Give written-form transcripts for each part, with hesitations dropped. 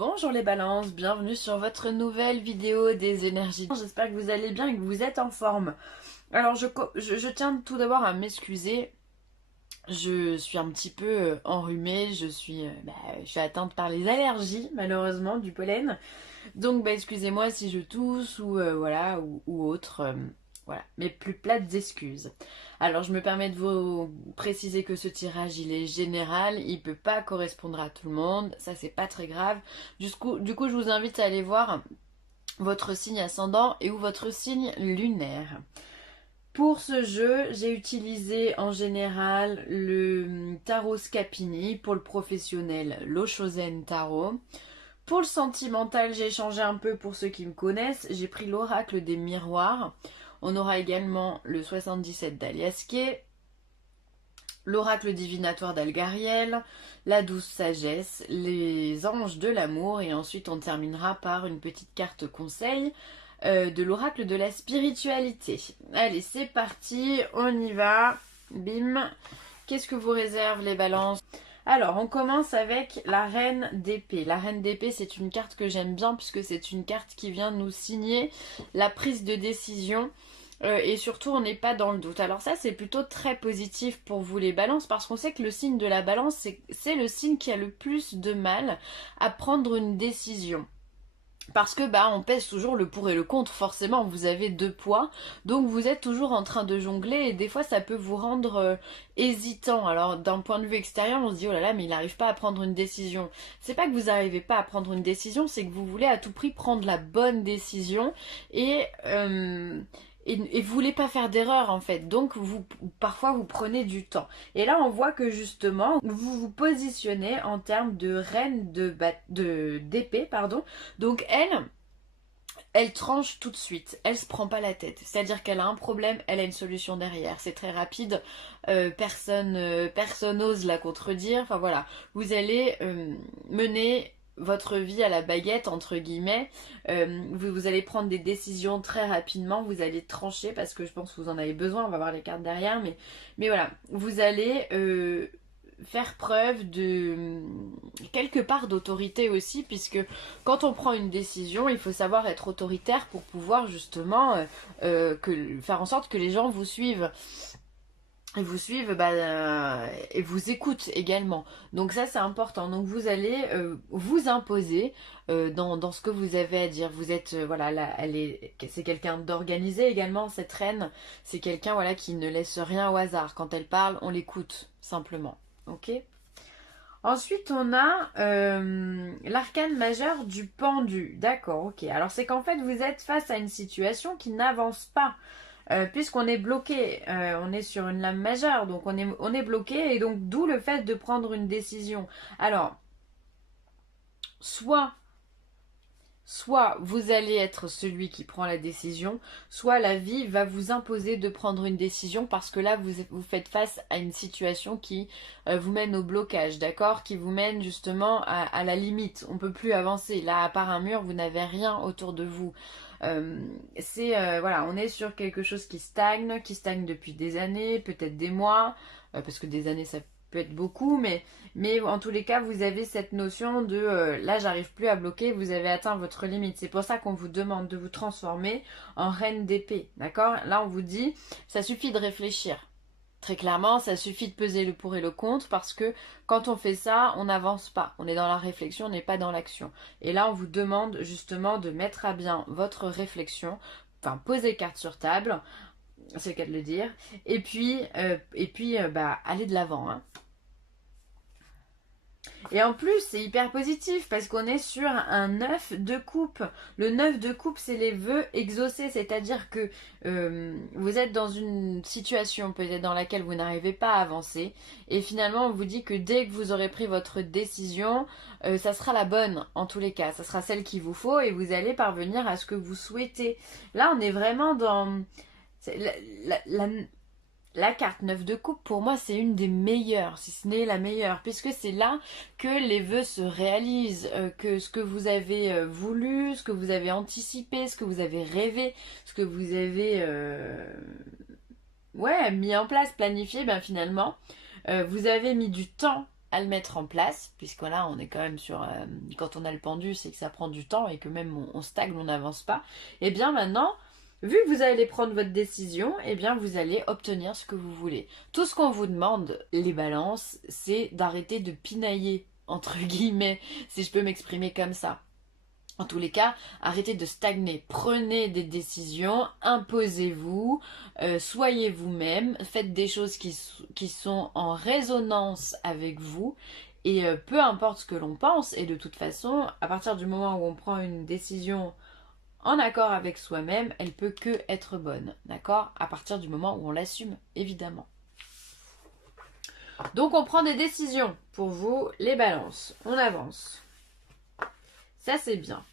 Bonjour les balances, bienvenue sur votre nouvelle vidéo des énergies. J'espère que vous allez bien et que vous êtes en forme. Alors je tiens tout d'abord à m'excuser. Je suis un petit peu enrhumée, je suis atteinte par les allergies malheureusement du pollen. Donc excusez-moi si je tousse ou voilà ou autre. Voilà, mes plus plates excuses. Alors je me permets de vous préciser que ce tirage il est général, il peut pas correspondre à tout le monde, ça c'est pas très grave. Du coup je vous invite à aller voir votre signe ascendant et ou votre signe lunaire. Pour ce jeu, j'ai utilisé en général le tarot Scapini, pour le professionnel l'Oshozen Tarot. Pour le sentimental, j'ai changé un peu pour ceux qui me connaissent. J'ai pris l'oracle des miroirs. On aura également le 77 d'Aliasquet, l'oracle divinatoire d'Algariel, la douce sagesse, les anges de l'amour et ensuite on terminera par une petite carte conseil de l'oracle de la spiritualité. Allez, c'est parti, on y va. Bim. Qu'est-ce que vous réserve les balances ? Alors, on commence avec la reine d'épée. La reine d'épée, c'est une carte que j'aime bien puisque c'est une carte qui vient nous signer la prise de décision. Et surtout, on n'est pas dans le doute. Alors ça, c'est plutôt très positif pour vous les balances parce qu'on sait que le signe de la balance, c'est le signe qui a le plus de mal à prendre une décision. Parce que on pèse toujours le pour et le contre, forcément vous avez deux poids, donc vous êtes toujours en train de jongler et des fois ça peut vous rendre hésitant. Alors d'un point de vue extérieur on se dit oh là là mais il n'arrive pas à prendre une décision. C'est pas que vous n'arrivez pas à prendre une décision, c'est que vous voulez à tout prix prendre la bonne décision et vous voulez pas faire d'erreur en fait, donc parfois vous prenez du temps. Et là on voit que justement vous vous positionnez en termes de reine d'épée, pardon. Donc elle tranche tout de suite, elle se prend pas la tête, c'est-à-dire qu'elle a un problème, elle a une solution derrière, c'est très rapide, personne n'ose la contredire, enfin voilà, vous allez mener votre vie à la baguette entre guillemets, vous allez prendre des décisions très rapidement, vous allez trancher parce que je pense que vous en avez besoin, on va voir les cartes derrière, mais voilà, vous allez faire preuve de quelque part d'autorité aussi, puisque quand on prend une décision, il faut savoir être autoritaire pour pouvoir justement faire en sorte que les gens vous suivent. Et vous suivent et vous écoutent également. Donc ça c'est important. Donc vous allez vous imposer dans ce que vous avez à dire. Vous êtes voilà là, c'est quelqu'un d'organisé également cette reine. C'est quelqu'un voilà qui ne laisse rien au hasard. Quand elle parle, on l'écoute simplement. Ok. Ensuite, on a l'arcane majeur du pendu. D'accord, ok. Alors, c'est qu'en fait, vous êtes face à une situation qui n'avance pas. Puisqu'on est bloqué, on est sur une lame majeure, donc on est bloqué, et donc d'où le fait de prendre une décision. Alors, soit vous allez être celui qui prend la décision, soit la vie va vous imposer de prendre une décision parce que là vous faites face à une situation qui vous mène au blocage, d'accord, qui vous mène justement à la limite. On ne peut plus avancer. Là, à part un mur, vous n'avez rien autour de vous. Voilà, on est sur quelque chose qui stagne depuis des années, peut-être des mois, parce que des années ça peut être beaucoup, mais en tous les cas vous avez cette notion de là j'arrive plus à bloquer, vous avez atteint votre limite. C'est pour ça qu'on vous demande de vous transformer en reine d'épée, d'accord? Là on vous dit ça suffit de réfléchir. Très clairement, ça suffit de peser le pour et le contre parce que quand on fait ça, on n'avance pas. On est dans la réflexion, on n'est pas dans l'action. Et là, on vous demande justement de mettre à bien votre réflexion, enfin poser carte sur table, c'est le cas de le dire, et puis aller de l'avant, hein. Et en plus, c'est hyper positif parce qu'on est sur un 9 de coupe. Le 9 de coupe, c'est les vœux exaucés, c'est-à-dire que vous êtes dans une situation peut-être dans laquelle vous n'arrivez pas à avancer. Et finalement, on vous dit que dès que vous aurez pris votre décision, ça sera la bonne en tous les cas. Ça sera celle qu'il vous faut et vous allez parvenir à ce que vous souhaitez. Là, on est vraiment dans... La carte 9 de coupe, pour moi, c'est une des meilleures, si ce n'est la meilleure, puisque c'est là que les vœux se réalisent, que ce que vous avez voulu, ce que vous avez anticipé, ce que vous avez rêvé, ce que vous avez mis en place, planifié, finalement, vous avez mis du temps à le mettre en place, puisque là on est quand même sur, quand on a le pendu, c'est que ça prend du temps et que même on stagne, on n'avance pas. Et bien maintenant, vu que vous allez prendre votre décision, et bien vous allez obtenir ce que vous voulez. Tout ce qu'on vous demande, les balances, c'est d'arrêter de pinailler, entre guillemets, si je peux m'exprimer comme ça. En tous les cas, arrêtez de stagner, prenez des décisions, imposez-vous, soyez vous-même, faites des choses qui sont en résonance avec vous, et peu importe ce que l'on pense, et de toute façon, à partir du moment où on prend une décision en accord avec soi-même, elle peut que être bonne, d'accord? À partir du moment où on l'assume, évidemment. Donc on prend des décisions pour vous, les balances, on avance. Ça c'est bien.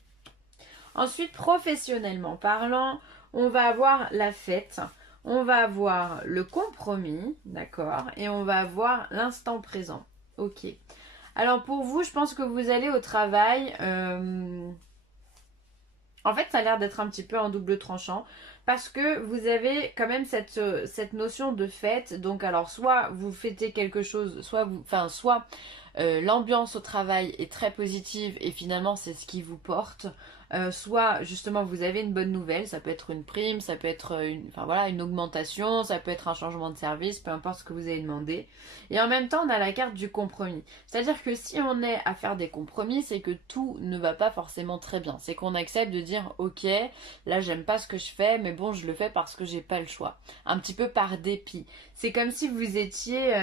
Ensuite, professionnellement parlant, on va avoir la fête, on va avoir le compromis, d'accord, et on va avoir l'instant présent. Ok. Alors pour vous, je pense que vous allez au travail. En fait, ça a l'air d'être un petit peu en double tranchant. Parce que vous avez quand même cette notion de fête. Donc alors, soit vous fêtez quelque chose, soit l'ambiance au travail est très positive et finalement c'est ce qui vous porte. Soit justement vous avez une bonne nouvelle, ça peut être une prime, ça peut être une augmentation, ça peut être un changement de service, peu importe ce que vous avez demandé. Et en même temps on a la carte du compromis. C'est-à-dire que si on est à faire des compromis, c'est que tout ne va pas forcément très bien. C'est qu'on accepte de dire ok, là j'aime pas ce que je fais, mais bon je le fais parce que j'ai pas le choix. Un petit peu par dépit. C'est comme si vous étiez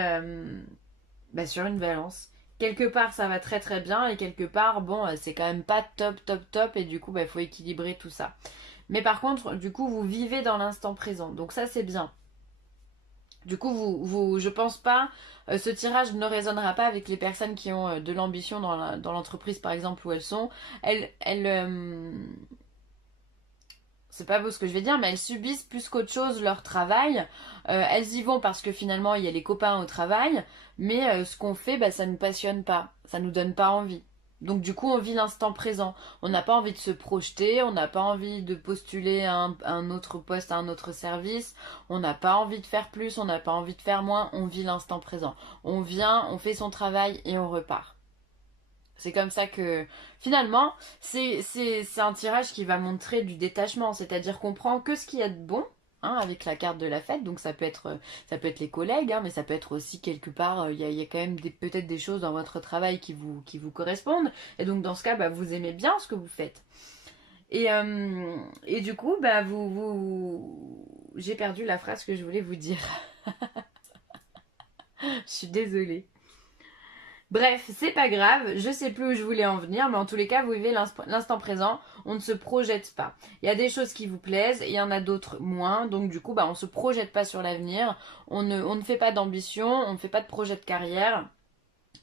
sur une balance. Quelque part ça va très très bien et quelque part bon c'est quand même pas top et du coup faut équilibrer tout ça. Mais par contre du coup vous vivez dans l'instant présent, donc ça c'est bien. Du coup je pense pas, ce tirage ne résonnera pas avec les personnes qui ont de l'ambition dans l'entreprise par exemple où elles sont. C'est pas beau ce que je vais dire, mais elles subissent plus qu'autre chose leur travail. Elles y vont parce que finalement il y a les copains au travail, mais ce qu'on fait, ça nous passionne pas, ça nous donne pas envie. Donc du coup on vit l'instant présent. On n'a pas envie de se projeter, on n'a pas envie de postuler à un autre poste, à un autre service, on n'a pas envie de faire plus, on n'a pas envie de faire moins, on vit l'instant présent. On vient, on fait son travail et on repart. C'est comme ça que finalement, c'est un tirage qui va montrer du détachement, c'est-à-dire qu'on prend que ce qu'il y a de bon, hein, avec la carte de la fête. Donc ça peut être les collègues, hein, mais ça peut être aussi quelque part, il y a quand même peut-être des choses dans votre travail qui vous correspondent. Et donc dans ce cas, vous aimez bien ce que vous faites. Et du coup, j'ai perdu la phrase que je voulais vous dire. Je suis désolée. Bref, c'est pas grave, je sais plus où je voulais en venir, mais en tous les cas, vous vivez l'instant présent, on ne se projette pas. Il y a des choses qui vous plaisent, et il y en a d'autres moins, donc du coup, on se projette pas sur l'avenir, on ne fait pas d'ambition, on ne fait pas de projet de carrière.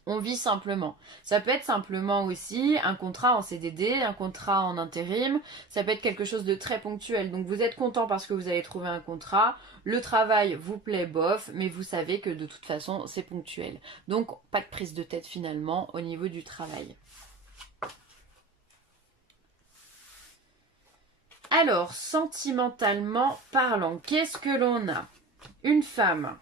On vit simplement. Ça peut être simplement aussi un contrat en CDD, un contrat en intérim. Ça peut être quelque chose de très ponctuel. Donc vous êtes content parce que vous avez trouvé un contrat. Le travail vous plaît bof, mais vous savez que de toute façon c'est ponctuel. Donc pas de prise de tête finalement au niveau du travail. Alors, sentimentalement parlant, qu'est-ce que l'on a? Une femme,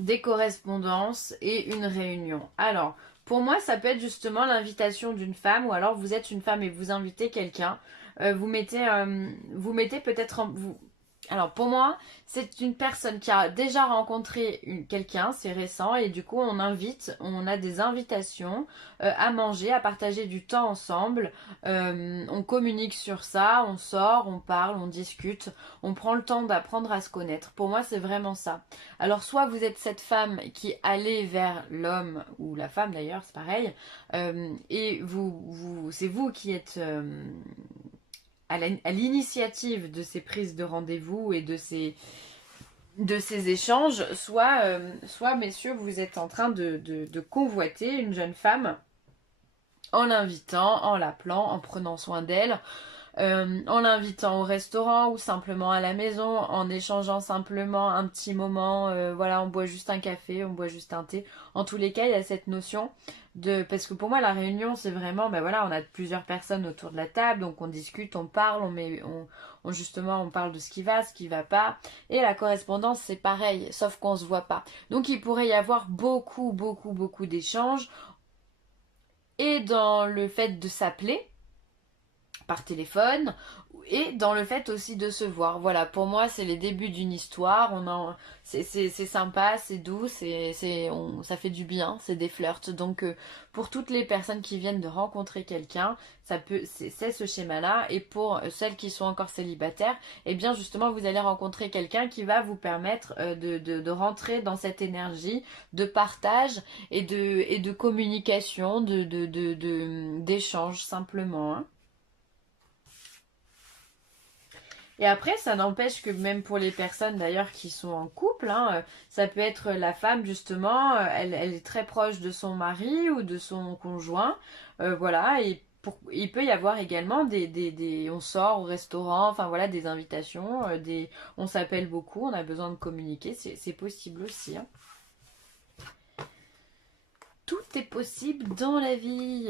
des correspondances et une réunion. Alors, pour moi, ça peut être justement l'invitation d'une femme, ou alors vous êtes une femme et vous invitez quelqu'un. Vous mettez peut-être en... Alors pour moi, c'est une personne qui a déjà rencontré quelqu'un, c'est récent, et du coup on a des invitations à manger, à partager du temps ensemble, on communique sur ça, on sort, on parle, on discute, on prend le temps d'apprendre à se connaître. Pour moi c'est vraiment ça. Alors soit vous êtes cette femme qui allait vers l'homme, ou la femme d'ailleurs, c'est pareil, et c'est vous qui êtes... à l'initiative de ces prises de rendez-vous et de ces échanges, soit messieurs, vous êtes en train de convoiter une jeune femme en l'invitant, en l'appelant, en prenant soin d'elle. en l'invitant au restaurant ou simplement à la maison, en échangeant simplement un petit moment, voilà, on boit juste un café, on boit juste un thé. En tous les cas, il y a cette notion de... Parce que pour moi, la réunion, c'est vraiment, ben voilà, on a plusieurs personnes autour de la table, donc on discute, on parle, justement, on parle de ce qui va pas. Et la correspondance, c'est pareil, sauf qu'on se voit pas. Donc il pourrait y avoir beaucoup, beaucoup, beaucoup d'échanges. Et dans le fait de s'appeler par téléphone et dans le fait aussi de se voir. Voilà, pour moi, c'est les débuts d'une histoire. C'est sympa, c'est doux, ça fait du bien, c'est des flirts. Donc, pour toutes les personnes qui viennent de rencontrer quelqu'un, c'est ce schéma-là. Et pour celles qui sont encore célibataires, eh bien, justement, vous allez rencontrer quelqu'un qui va vous permettre de rentrer dans cette énergie de partage et de communication, d'échange simplement, hein. Et après, ça n'empêche que même pour les personnes d'ailleurs qui sont en couple, hein, ça peut être la femme justement, elle est très proche de son mari ou de son conjoint, voilà, et il peut y avoir également on sort au restaurant, enfin voilà, des invitations, on s'appelle beaucoup, on a besoin de communiquer, c'est possible aussi, hein. Tout est possible dans la vie.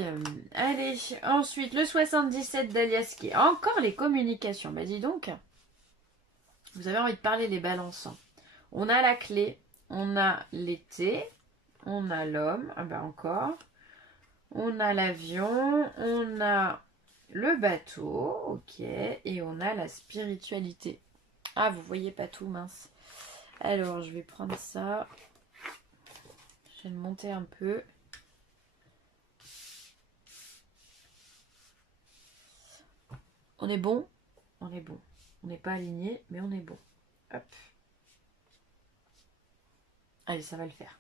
Allez, ensuite, le 77 d'Aliaski. Encore les communications. Bah dis donc, vous avez envie de parler les balances. On a la clé, on a l'été, on a l'homme, ah bah encore. On a l'avion, on a le bateau, ok, et on a la spiritualité. Ah, vous voyez pas tout, mince. Alors, je vais prendre ça. Je vais le monter un peu. On est bon? On est bon. On n'est pas aligné, mais on est bon. Hop. Allez, ça va le faire.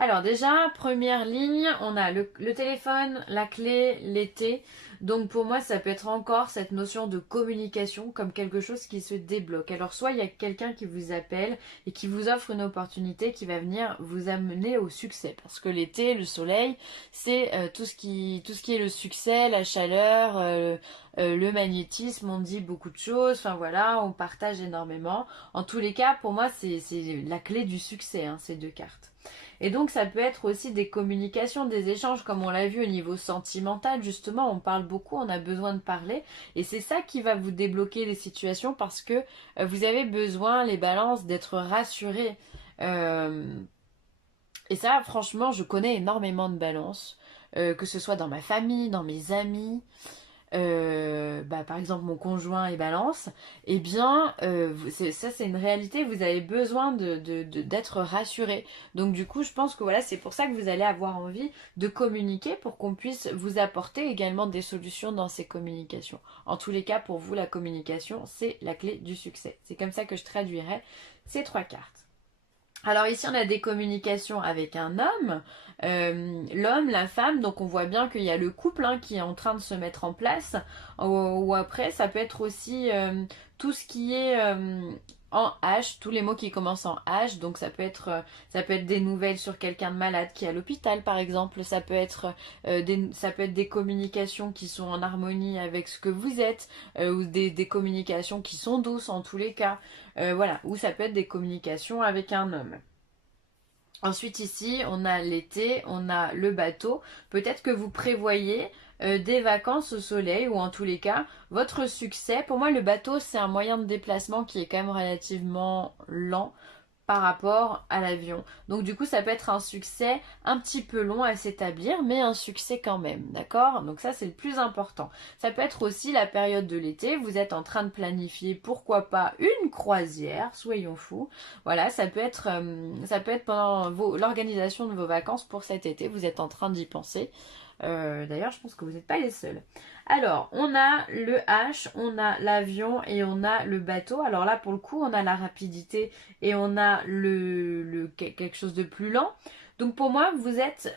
Alors déjà, première ligne, on a le téléphone, la clé, l'été. Donc pour moi, ça peut être encore cette notion de communication comme quelque chose qui se débloque. Alors soit il y a quelqu'un qui vous appelle et qui vous offre une opportunité qui va venir vous amener au succès. Parce que l'été, le soleil, c'est tout ce qui est le succès, la chaleur, le magnétisme, on dit beaucoup de choses. Enfin voilà, on partage énormément. En tous les cas, pour moi, c'est la clé du succès, hein, ces deux cartes. Et donc ça peut être aussi des communications, des échanges, comme on l'a vu au niveau sentimental, justement, on parle beaucoup, on a besoin de parler, et c'est ça qui va vous débloquer les situations parce que vous avez besoin, les balances, d'être rassurés. Et ça, franchement, je connais énormément de balances, que ce soit dans ma famille, dans mes amis. Par exemple mon conjoint est balance, eh bien ça c'est une réalité, vous avez besoin d'être rassuré. Donc du coup je pense que voilà, c'est pour ça que vous allez avoir envie de communiquer pour qu'on puisse vous apporter également des solutions dans ces communications. En tous les cas, pour vous, la communication c'est la clé du succès. C'est comme ça que je traduirais ces trois cartes. Alors ici on a des communications avec un homme, l'homme, la femme, donc on voit bien qu'il y a le couple, hein, qui est en train de se mettre en place, ou après ça peut être aussi tout ce qui est en H, tous les mots qui commencent en H, donc ça peut être des nouvelles sur quelqu'un de malade qui est à l'hôpital par exemple, ça peut être des communications qui sont en harmonie avec ce que vous êtes, ou des communications qui sont douces en tous les cas. Voilà, ou ça peut être des communications avec un homme. Ensuite ici, on a l'été, on a le bateau. Peut-être que vous prévoyez des vacances au soleil ou en tous les cas, votre succès. Pour moi, le bateau, c'est un moyen de déplacement qui est quand même relativement lent par rapport à l'avion. Donc du coup, ça peut être un succès un petit peu long à s'établir, mais un succès quand même, d'accord? Donc ça, c'est le plus important. Ça peut être aussi la période de l'été, vous êtes en train de planifier, pourquoi pas, une croisière, soyons fous. Voilà, ça peut être pendant l'organisation de vos vacances pour cet été, vous êtes en train d'y penser. D'ailleurs, je pense que vous n'êtes pas les seuls. Alors, on a le H, on a l'avion et on a le bateau. Alors là, pour le coup, on a la rapidité et on a quelque chose de plus lent. Donc pour moi, vous êtes...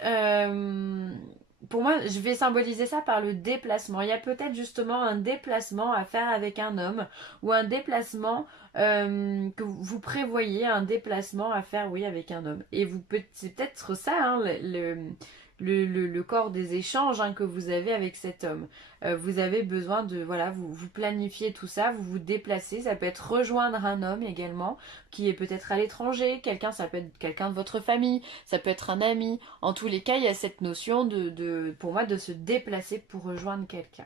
pour moi, je vais symboliser ça par le déplacement. Il y a peut-être justement un déplacement à faire avec un homme ou un déplacement que vous prévoyez, un déplacement à faire, oui, avec un homme. Et c'est peut-être ça, hein, le corps des échanges hein, que vous avez avec cet homme. Vous avez besoin de, voilà, vous planifiez tout ça, vous vous déplacez. Ça peut être rejoindre un homme également, qui est peut-être à l'étranger, quelqu'un, ça peut être quelqu'un de votre famille, ça peut être un ami. En tous les cas, il y a cette notion pour moi, de se déplacer pour rejoindre quelqu'un.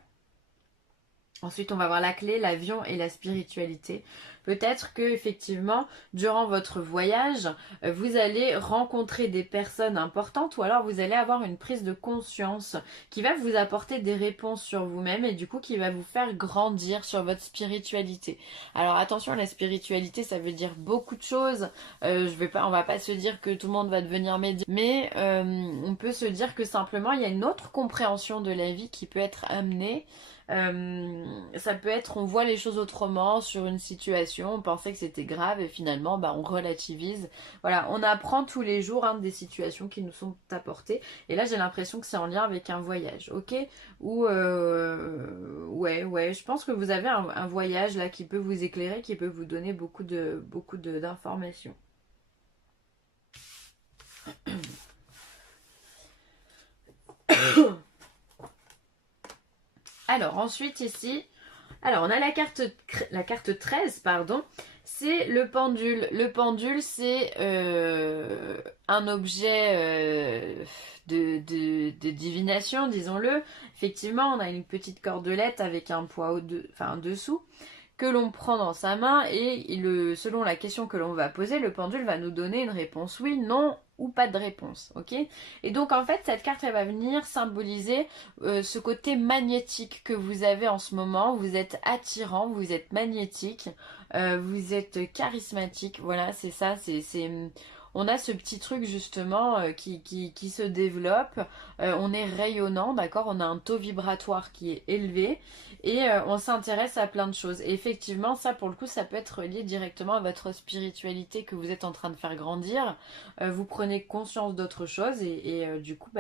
Ensuite, on va voir la clé, l'avion et la spiritualité. Peut-être que effectivement, durant votre voyage, vous allez rencontrer des personnes importantes ou alors vous allez avoir une prise de conscience qui va vous apporter des réponses sur vous-même et du coup qui va vous faire grandir sur votre spiritualité. Alors attention, la spiritualité, ça veut dire beaucoup de choses. On va pas se dire que tout le monde va devenir médium, mais on peut se dire que simplement il y a une autre compréhension de la vie qui peut être amenée. Ça peut être, on voit les choses autrement sur une situation, on pensait que c'était grave et finalement on relativise. Voilà, on apprend tous les jours hein, des situations qui nous sont apportées. Et là j'ai l'impression que c'est en lien avec un voyage, ok? Ou ouais, je pense que vous avez un voyage là qui peut vous éclairer, qui peut vous donner beaucoup d'informations. Alors ensuite ici, alors on a la carte 13, pardon, c'est le pendule. Le pendule c'est un objet de divination, disons-le. Effectivement, on a une petite cordelette avec un poids dessous que l'on prend dans sa main et selon la question que l'on va poser, le pendule va nous donner une réponse oui, non ou pas de réponse, ok? Et donc en fait cette carte elle va venir symboliser ce côté magnétique que vous avez en ce moment. Vous êtes attirant, vous êtes magnétique, vous êtes charismatique, voilà c'est ça, on a ce petit truc justement qui se développe, on est rayonnant, d'accord, on a un taux vibratoire qui est élevé et on s'intéresse à plein de choses. Et effectivement, ça pour le coup, ça peut être lié directement à votre spiritualité que vous êtes en train de faire grandir. Vous prenez conscience d'autre chose et du coup,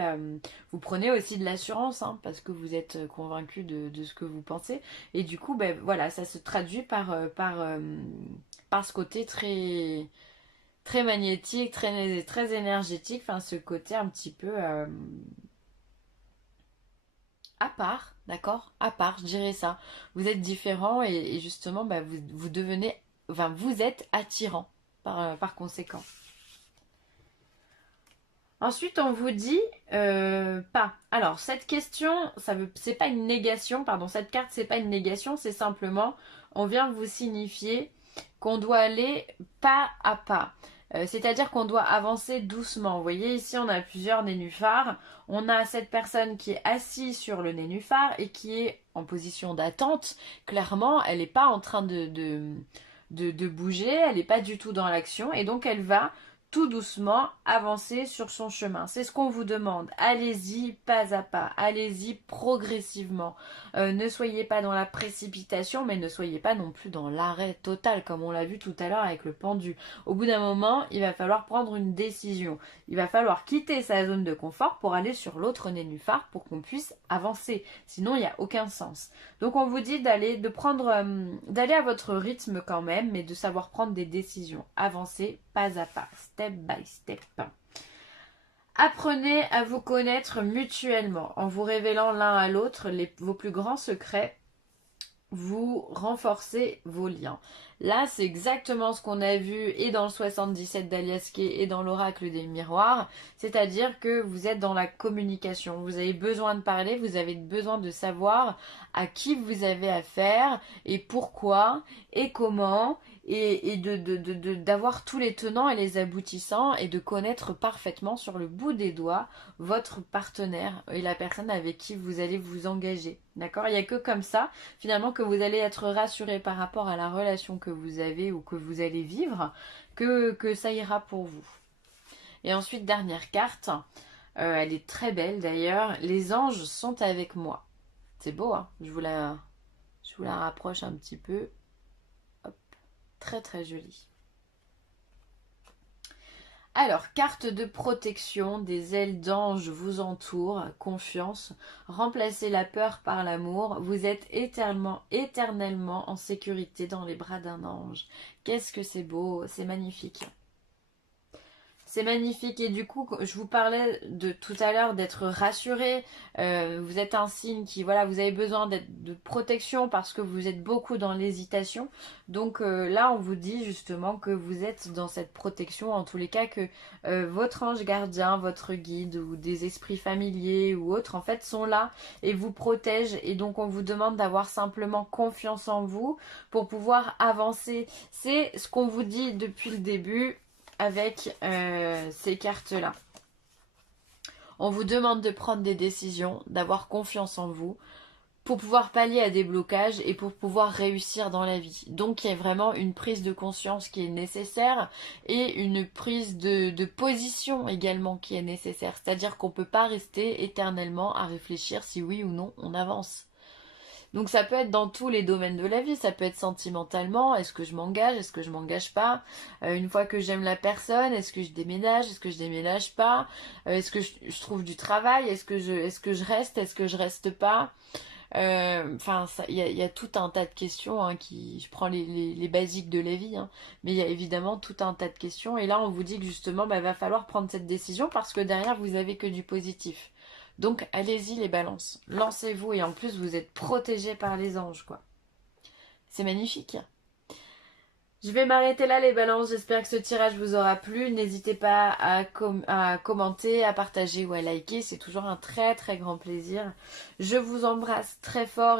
vous prenez aussi de l'assurance hein, parce que vous êtes convaincu de ce que vous pensez. Et du coup, voilà, ça se traduit par ce côté très magnétique, très énergétique, enfin ce côté un petit peu à part, d'accord? À part, je dirais ça. Vous êtes différent et justement, vous devenez, enfin vous êtes attirant par conséquent. Ensuite, on vous dit pas. Alors, cette question, c'est pas une négation, pardon, cette carte, c'est pas une négation, c'est simplement, on vient vous signifier qu'on doit aller pas à pas. C'est-à-dire qu'on doit avancer doucement. Vous voyez, ici, on a plusieurs nénuphars. On a cette personne qui est assise sur le nénuphar et qui est en position d'attente. Clairement, elle n'est pas en train de bouger, elle n'est pas du tout dans l'action. Et donc, elle va tout doucement avancer sur son chemin. C'est ce qu'on vous demande. Allez-y pas à pas, allez-y progressivement. Ne soyez pas dans la précipitation, mais ne soyez pas non plus dans l'arrêt total, comme on l'a vu tout à l'heure avec le pendu. Au bout d'un moment, il va falloir prendre une décision. Il va falloir quitter sa zone de confort pour aller sur l'autre nénuphar pour qu'on puisse avancer. Sinon, il n'y a aucun sens. Donc on vous dit d'aller à votre rythme quand même, mais de savoir prendre des décisions. Avancer pas à pas, step by step. Apprenez à vous connaître mutuellement en vous révélant l'un à l'autre vos plus grands secrets. Vous renforcez vos liens. Là, c'est exactement ce qu'on a vu et dans le 77 d'Aliaské et dans l'oracle des miroirs, c'est-à-dire que vous êtes dans la communication. Vous avez besoin de parler, vous avez besoin de savoir à qui vous avez affaire et pourquoi et comment et d'avoir tous les tenants et les aboutissants et de connaître parfaitement sur le bout des doigts votre partenaire et la personne avec qui vous allez vous engager. D'accord? Il n'y a que comme ça, finalement, que vous allez être rassuré par rapport à la relation que vous avez ou que vous allez vivre, que ça ira pour vous. Et ensuite, dernière carte, elle est très belle d'ailleurs, les anges sont avec moi. C'est beau, hein? Je vous la rapproche un petit peu. Hop. Très très jolie. Alors, carte de protection, des ailes d'ange vous entourent, confiance, remplacez la peur par l'amour, vous êtes éternellement en sécurité dans les bras d'un ange. Qu'est-ce que c'est beau, c'est magnifique. C'est magnifique. Et du coup, je vous parlais de tout à l'heure d'être rassuré. Vous êtes un signe qui, voilà, vous avez besoin de protection parce que vous êtes beaucoup dans l'hésitation. Donc là, on vous dit justement que vous êtes dans cette protection. En tous les cas, que votre ange gardien, votre guide ou des esprits familiers ou autres, en fait, sont là et vous protègent. Et donc, on vous demande d'avoir simplement confiance en vous pour pouvoir avancer. C'est ce qu'on vous dit depuis le début avec ces cartes-là. On vous demande de prendre des décisions, d'avoir confiance en vous pour pouvoir pallier à des blocages et pour pouvoir réussir dans la vie. Donc il y a vraiment une prise de conscience qui est nécessaire et une prise de position également qui est nécessaire. C'est-à-dire qu'on ne peut pas rester éternellement à réfléchir si oui ou non on avance. Donc ça peut être dans tous les domaines de la vie, ça peut être sentimentalement, est-ce que je m'engage, est-ce que je m'engage pas, une fois que j'aime la personne, est-ce que je déménage, est-ce que je déménage pas, est-ce que je trouve du travail, est-ce que je reste, est-ce que je reste pas. Enfin, il y a tout un tas de questions hein, je prends les basiques de la vie, hein, mais il y a évidemment tout un tas de questions. Et là, on vous dit que justement, il va falloir prendre cette décision parce que derrière, vous avez que du positif. Donc, allez-y les balances, lancez-vous et en plus, vous êtes protégés par les anges, quoi. C'est magnifique. Je vais m'arrêter là les balances, j'espère que ce tirage vous aura plu. N'hésitez pas à commenter, à partager ou à liker, c'est toujours un très très grand plaisir. Je vous embrasse très fort.